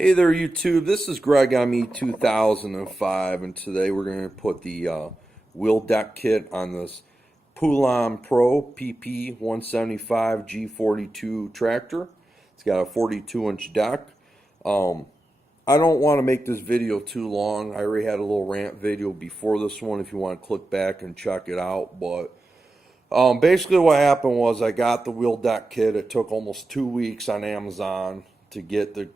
Hey there YouTube, this is Greg on Me2005 and today we're going to put the wheel deck kit on this Poulan Pro PP175G42 tractor. It's got a 42-inch deck. I don't want to make this video too long. I already had a little rant video before this one if you want to click back and check it out. But basically what happened was I got the wheel deck kit. It took almost 2 weeks on Amazon to get the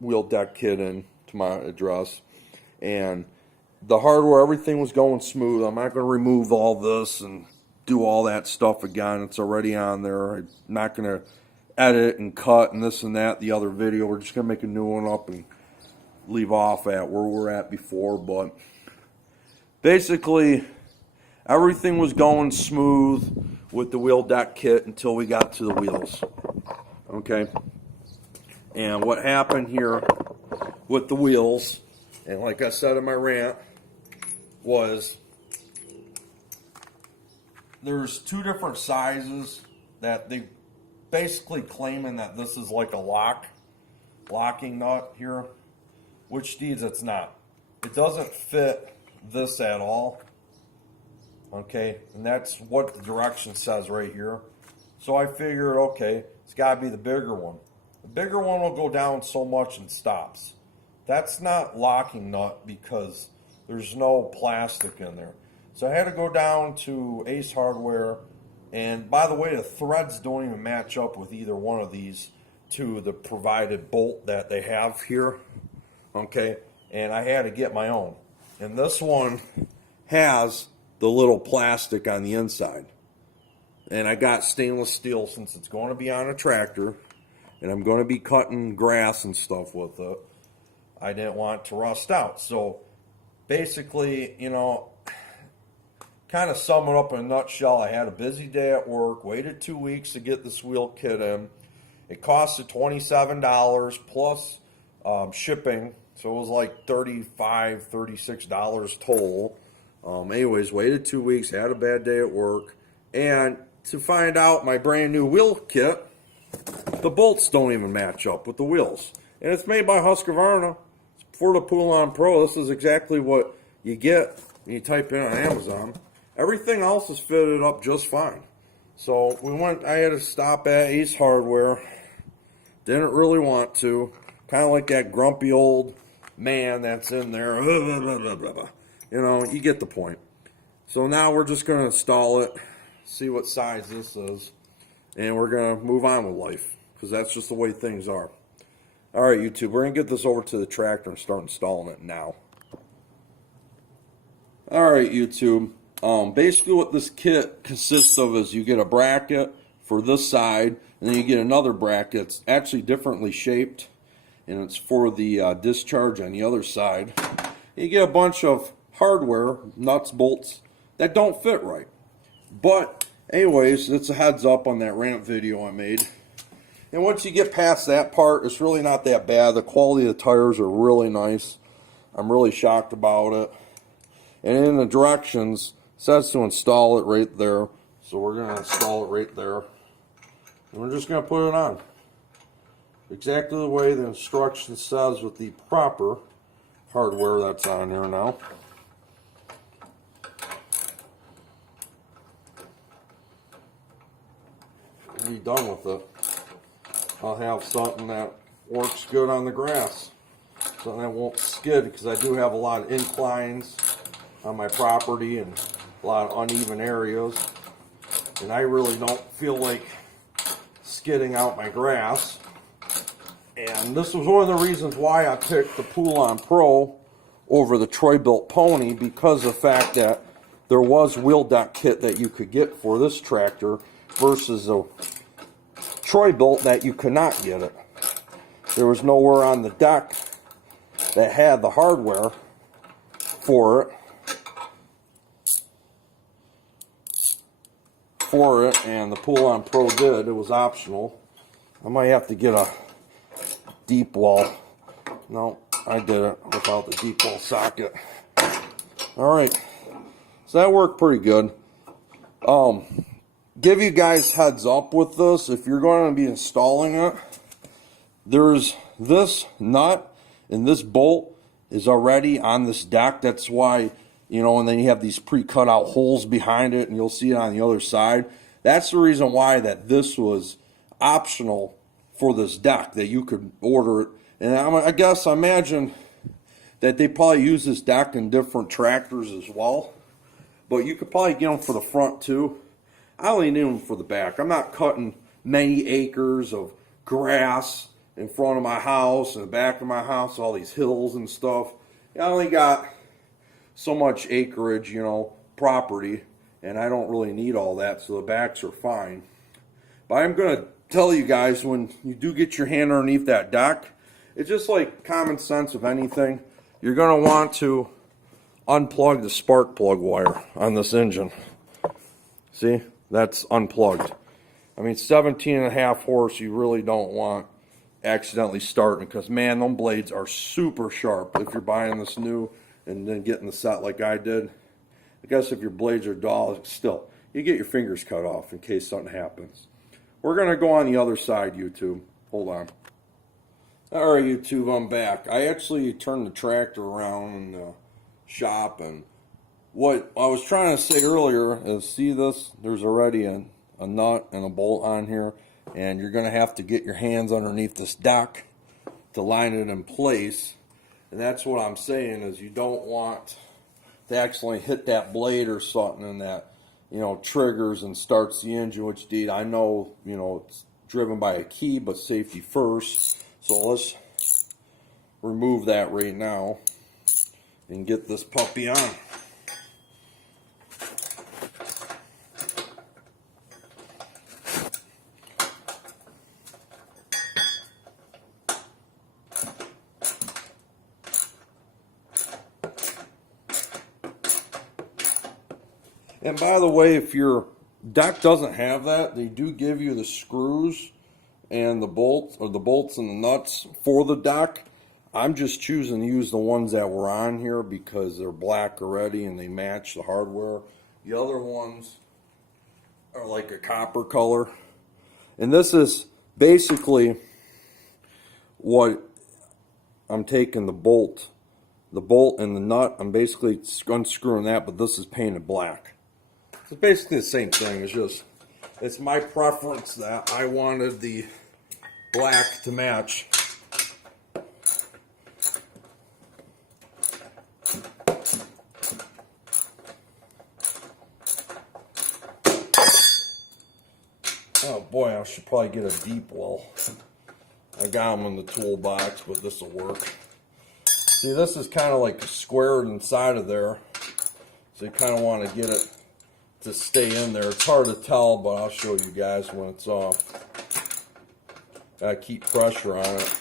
wheel deck kit in to my address, and the hardware, everything was going smooth. I'm not going to remove all this and do all that stuff again. It's already on there. I'm not going to edit and cut and this and that the other video. We're just going to make a new one up and leave off at where we're at before. But basically everything was going smooth with the wheel deck kit until we got to the wheels. Okay. And what happened here with the wheels, and like I said in my rant, was there's two different sizes that they basically claiming that this is like a locking nut here, which deeds it's not. It doesn't fit this at all. Okay, and that's what the direction says right here. So I figured, okay, it's got to be the bigger one. The bigger one will go down so much and stops. That's not locking nut because there's no plastic in there. So I had to go down to Ace Hardware, and by the way, the threads don't even match up with either one of these to the provided bolt that they have here. Okay, and I had to get my own. And this one has the little plastic on the inside. And I got stainless steel since it's going to be on a tractor. And I'm going to be cutting grass and stuff with it. I didn't want it to rust out. So basically, you know, kind of sum it up in a nutshell, I had a busy day at work, waited 2 weeks to get this wheel kit in. It costed $27 plus shipping. So it was like $35, $36 total. Anyways, waited 2 weeks, had a bad day at work. And to find out my brand new wheel kit, the bolts don't even match up with the wheels. And it's made by Husqvarna for the Poulan Pro. This is exactly what you get when you type in on Amazon. Everything else is fitted up just fine. So I had to stop at Ace Hardware. Didn't really want to. Kind of like that grumpy old man that's in there. You know, you get the point. So now we're just going to install it, see what size this is, and we're going to move on with life, because that's just the way things are. Alright YouTube, we're going to get this over to the tractor and start installing it now. Alright YouTube, basically what this kit consists of is you get a bracket for this side, and then you get another bracket. It's actually differently shaped, and it's for the discharge on the other side. You get a bunch of hardware, nuts, bolts, that don't fit right. But anyways, it's a heads up on that rant video I made. And once you get past that part, it's really not that bad. The quality of the tires are really nice. I'm really shocked about it. And in the directions, it says to install it right there. So we're going to install it right there. And we're just going to put it on. Exactly the way the instruction says with the proper hardware that's on there now. Be done with it. I'll have something that works good on the grass, something that won't skid, because I do have a lot of inclines on my property and a lot of uneven areas, and I really don't feel like skidding out my grass. And this was one of the reasons why I picked the Poulan Pro over the Troy-Bilt Pony, because of the fact that there was wheel deck kit that you could get for this tractor versus a Troy-Bilt that you could not get it. There was nowhere on the deck that had the hardware for it. And the Poulan Pro did. It was optional. I might have to get a deep wall. No, I did it without the deep wall socket. Alright, so that worked pretty good. Give you guys heads up with this. If you're going to be installing it, there's this nut and this bolt is already on this deck. That's why, you know, and then you have these pre-cut out holes behind it, and you'll see it on the other side. That's the reason why that this was optional for this deck, that you could order it. And I imagine that they probably use this deck in different tractors as well. But you could probably get them for the front too. I only need them for the back. I'm not cutting many acres of grass in front of my house and the back of my house, all these hills and stuff. I only got so much acreage, you know, property, and I don't really need all that, so the backs are fine. But I'm going to tell you guys, when you do get your hand underneath that deck, it's just like common sense of anything. You're going to want to unplug the spark plug wire on this engine. See, that's unplugged. I mean, 17.5 horse, you really don't want accidentally starting, because man, them blades are super sharp if you're buying this new and then getting the set like I did. I guess if your blades are dull, still, you get your fingers cut off in case something happens. We're going to go on the other side, YouTube. Hold on. Alright, YouTube, I'm back. I actually turned the tractor around in the shop, and what I was trying to say earlier is, see this? There's already a nut and a bolt on here, and you're going to have to get your hands underneath this deck to line it in place. And that's what I'm saying, is you don't want to accidentally hit that blade or something, and that, you know, triggers and starts the engine, which indeed I know, you know, it's driven by a key, but safety first. So let's remove that right now and get this puppy on. And by the way, if your deck doesn't have that, they do give you the screws and the bolts, or the bolts and the nuts for the deck. I'm just choosing to use the ones that were on here because they're black already and they match the hardware. The other ones are like a copper color. And this is basically what I'm taking the bolt and the nut, I'm basically unscrewing that, but this is painted black. It's basically the same thing. It's just, it's my preference that I wanted the black to match. Oh boy, I should probably get a deep well. I got them in the toolbox, but this will work. See, this is kind of like squared inside of there, so you kind of want to get it to stay in there. It's hard to tell, but I'll show you guys when it's off. Gotta keep pressure on it.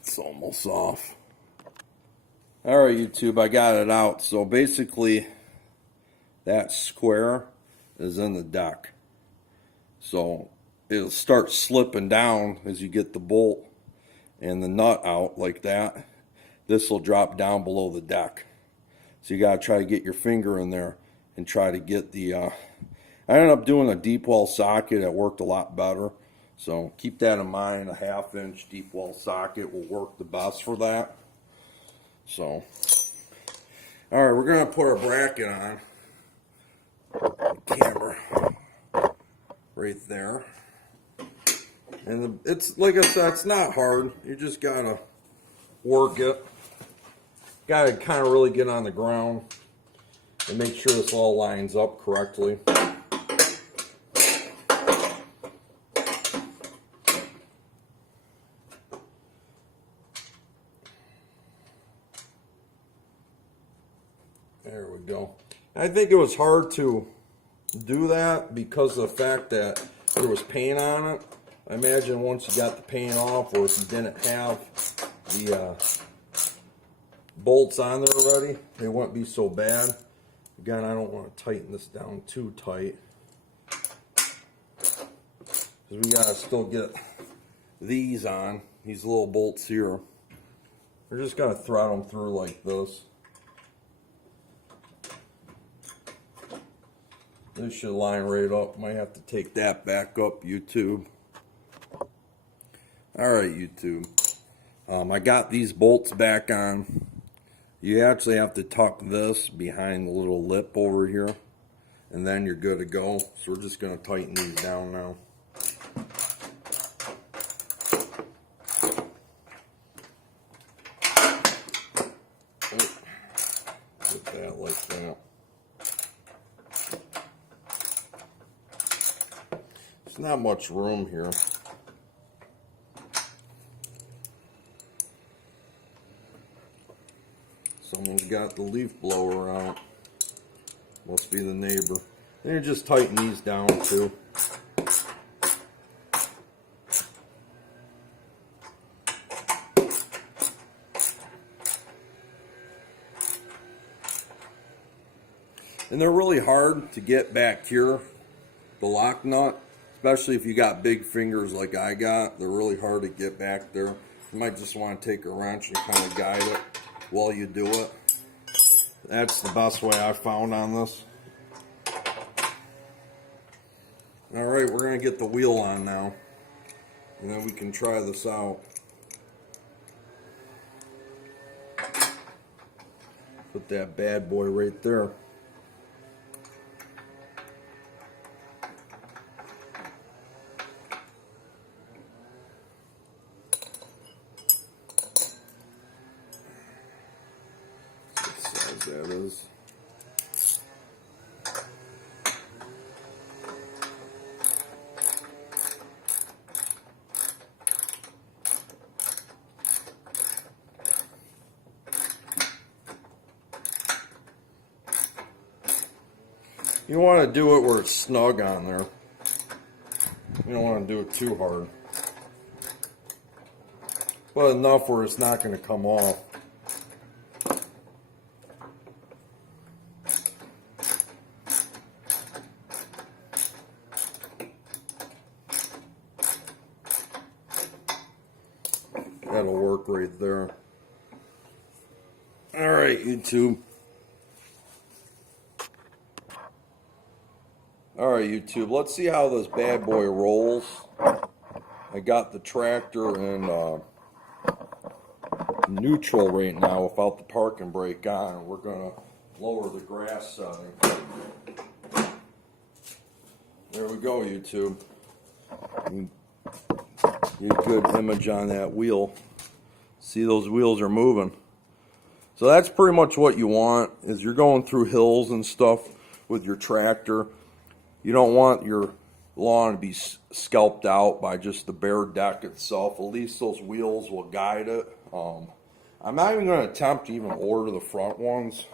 It's almost off. Alright, YouTube, I got it out. So basically, that square is in the deck. So it'll start slipping down as you get the bolt and the nut out like that. This will drop down below the deck. So you got to try to get your finger in there and try to get the... I ended up doing a deep well socket that worked a lot better. So keep that in mind. A 1/2 inch deep well socket will work the best for that. So, alright, we're going to put our bracket on. Camera right there. And it's, like I said, it's not hard. You just got to work it. Got to kind of really get on the ground and make sure this all lines up correctly. There we go. I think it was hard to do that because of the fact that there was paint on it. I imagine once you got the paint off, or if you didn't have the bolts on there already, they wouldn't be so bad. Again, I don't want to tighten this down too tight. We gotta still get these on, these little bolts here. We're just gonna thread them through like this. This should line right up. Might have to take that back up, YouTube. Alright, YouTube. I got these bolts back on. You actually have to tuck this behind the little lip over here, and then you're good to go. So we're just going to tighten these down now. Put that like that. There's not much room here. Someone's got the leaf blower out. Must be the neighbor. Then you just tighten these down too. And they're really hard to get back here, the lock nut, especially if you got big fingers like I got. They're really hard to get back there. You might just want to take a wrench and kind of guide it while you do it. That's the best way I found on this. Alright, we're going to get the wheel on now, and then we can try this out. Put that bad boy right there. That is. You want to do it where it's snug on there. You don't want to do it too hard. But enough where it's not going to come off. That'll work right there. Alright, YouTube. Alright, YouTube. Let's see how this bad boy rolls. I got the tractor in neutral right now without the parking brake on. We're going to lower the grass setting. There we go, YouTube. Get a good image on that wheel. See, those wheels are moving. So that's pretty much what you want, is you're going through hills and stuff with your tractor. You don't want your lawn to be scalped out by just the bare deck itself. At least those wheels will guide it. I'm not even going to attempt to even order the front ones.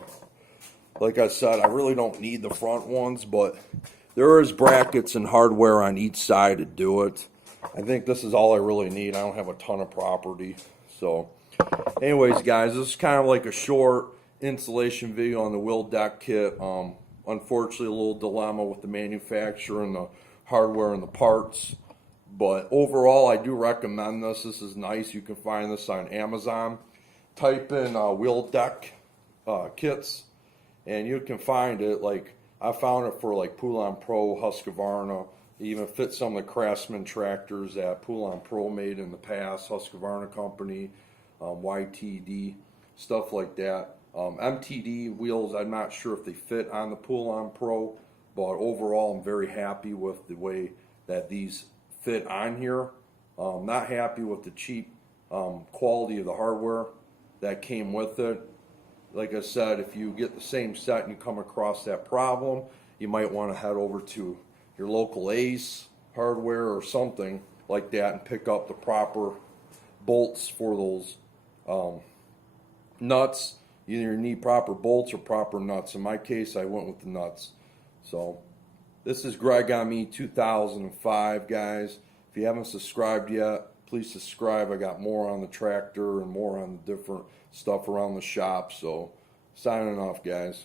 Like I said, I really don't need the front ones, but there is brackets and hardware on each side to do it. I think this is all I really need. I don't have a ton of property. So, anyways, guys, this is kind of like a short installation video on the wheel deck kit. Unfortunately, a little dilemma with the manufacturer and the hardware and the parts. But overall, I do recommend this. This is nice. You can find this on Amazon. Type in wheel deck kits, and you can find it. Like, I found it for like Poulan Pro, Husqvarna. It even fit some of the Craftsman tractors that Poulan Pro made in the past, Husqvarna company, YTD, stuff like that. MTD wheels, I'm not sure if they fit on the Poulan Pro, but overall I'm very happy with the way that these fit on here. Not happy with the cheap quality of the hardware that came with it. Like I said, if you get the same set and you come across that problem, you might want to head over to your local Ace hardware or something like that and pick up the proper bolts for those nuts. You either need proper bolts or proper nuts. In my case, I went with the nuts. So this is Greg on Me 2005, guys. If you haven't subscribed yet, please subscribe. I got more on the tractor and more on the different stuff around the shop. So signing off, guys.